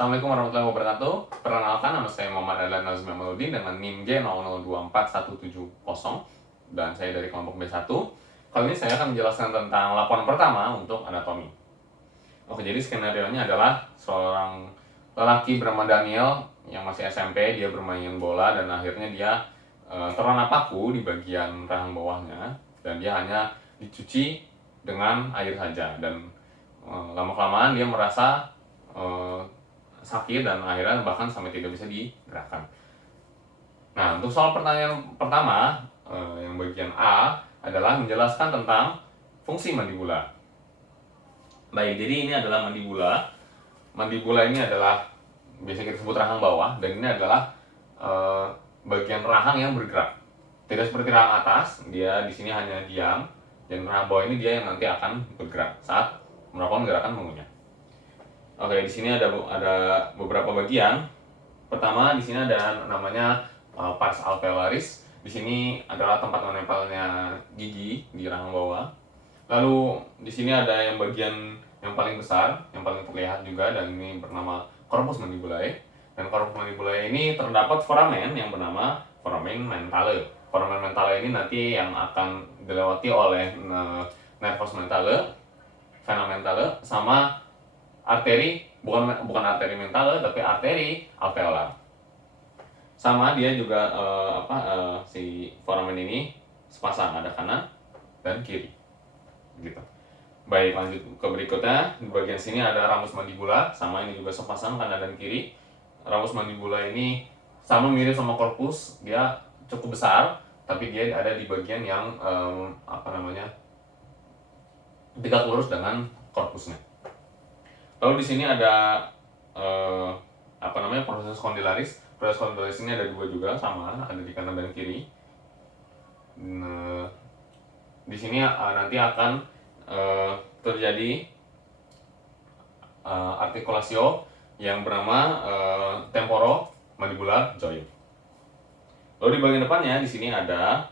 Assalamualaikum warahmatullahi wabarakatuh. Perkenalkan, nama saya Muhammad Dahlan Nazmi Amaluddin dengan NIM J0024170 dan saya dari kelompok B1. Kali ini saya akan menjelaskan tentang laporan pertama untuk anatomi. Oke, jadi skenario-nya adalah seorang lelaki bernama Daniel yang masih SMP. Dia bermain bola dan akhirnya dia terkena paku di bagian rahang bawahnya dan dia hanya dicuci dengan air saja, dan lama-kelamaan dia merasa sakit dan akhirnya bahkan sampai tidak bisa digerakkan. Nah, untuk soal pertanyaan pertama, yang bagian A adalah menjelaskan tentang fungsi mandibula. Baik, jadi ini adalah mandibula. Mandibula ini adalah biasa kita sebut rahang bawah, dan ini adalah bagian rahang yang bergerak. Tidak seperti rahang atas, dia di sini hanya diam, dan rahang bawah ini dia yang nanti akan bergerak saat melakukan gerakan mengunyah. Oke, di sini ada beberapa bagian. Pertama, di sini ada namanya pars alveolaris. Di sini adalah tempat menempelnya gigi di rahang bawah. Lalu di sini ada yang bagian yang paling besar, yang paling terlihat juga, dan ini bernama corpus mandibulae. Dan corpus mandibulae ini terdapat foramen yang bernama foramen mentale. Foramen mentale ini nanti yang akan dilewati oleh nervus mentale, vena mentale, sama arteri, bukan arteri mentale tapi arteri alveolar. Sama dia juga si foramen ini sepasang, ada kanan dan kiri gitu. Baik, lanjut ke berikutnya. Di bagian sini ada ramus mandibula, sama ini juga sepasang kanan dan kiri. Ramus mandibula ini sama mirip sama korpus, dia cukup besar tapi dia ada di bagian yang tegak lurus dengan korpusnya. Lalu di sini ada proses kondylaris. Proses kondylaris ini ada dua juga, sama ada di kanan dan kiri. Nah, di sini nanti akan terjadi artikulasio yang bernama temporomandibular joint. Lalu di bagian depannya di sini ada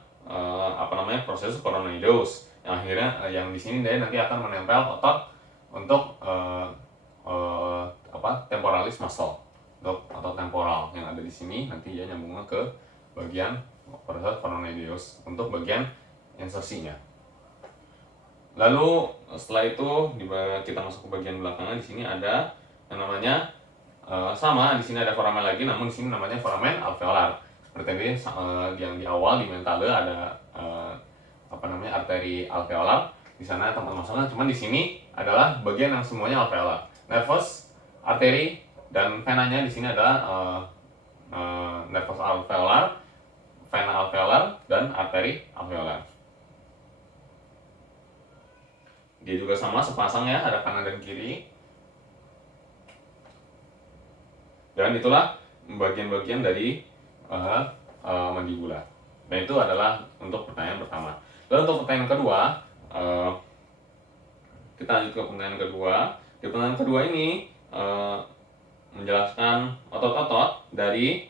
proses coronoideus yang akhirnya yang di sini dia nanti akan menempel otot untuk temporalis muscle atau temporal yang ada di sini, nanti dia nyambungnya ke bagian proses coronoideus untuk bagian insersinya. Lalu setelah itu kita masuk ke bagian belakangnya. Di sini ada yang namanya sama, di sini ada foramen lagi, namun di sini namanya foramen alveolar. Seperti ini yang di awal di mentale ada arteri alveolar. Di sana tempat masuknya, cuman di sini adalah bagian yang semuanya alveolar. Nervus, arteri, dan venanya di sini adalah nervus alveolar, vena alveolar, dan arteri alveolar. Dia juga sama sepasang ya, ada kanan dan kiri. Dan itulah bagian-bagian dari mandibula. Dan itu adalah untuk pertanyaan pertama. Lalu untuk pertanyaan kedua, kita lanjut ke pertanyaan kedua. Di pertanyaan kedua ini menjelaskan otot-otot dari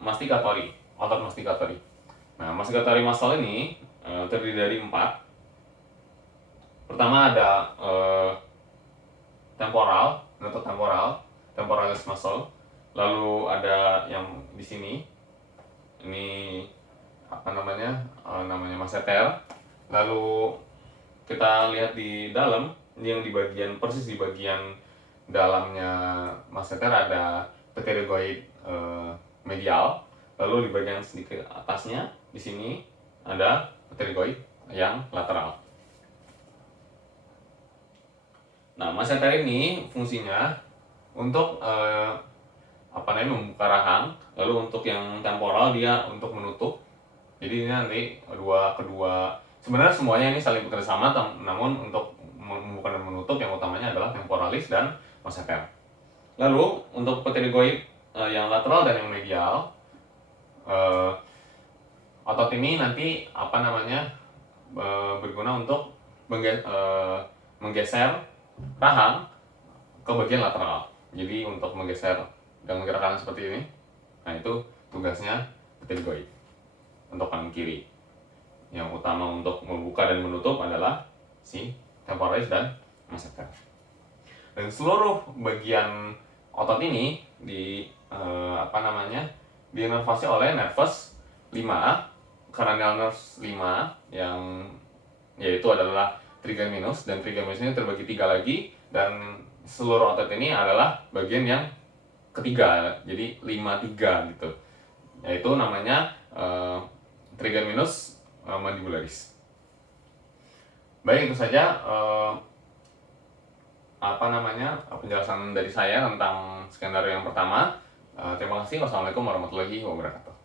masticatori, otot masticatori. Nah, masticatori muscle ini terdiri dari 4. Pertama ada temporal, otot temporal, temporalis muscle. Lalu ada yang di sini, ini namanya masseter. Lalu kita lihat di dalam, yang di bagian persis di bagian dalamnya masseter ada pterygoid medial. Lalu di bagian sedikit atasnya di sini ada pterygoid yang lateral. Nah, masseter ini fungsinya untuk membuka rahang. Lalu untuk yang temporal dia untuk menutup. Jadi ini nanti kedua sebenarnya semuanya ini saling bekerja sama, namun untuk membuka dan menutup yang utamanya adalah temporalis dan masseter. Lalu untuk pterygoid yang lateral dan yang medial, otot ini nanti berguna untuk menggeser rahang ke bagian lateral. Jadi untuk menggeser dengan gerakan seperti ini. Nah, itu tugasnya pterygoid untuk kanan kiri. Yang utama untuk membuka dan menutup adalah si temporalis dan masseter. Dan seluruh bagian otot ini diinervasi oleh nervus 5, cranial nerves 5 yang yaitu adalah trigeminus, dan trigeminus ini terbagi 3 lagi, dan seluruh otot ini adalah bagian yang ketiga, jadi 5-3 gitu, yaitu namanya trigeminus mandibularis. Baik, itu saja penjelasan dari saya tentang skenario yang pertama. Terima kasih. Wassalamualaikum warahmatullahi wabarakatuh.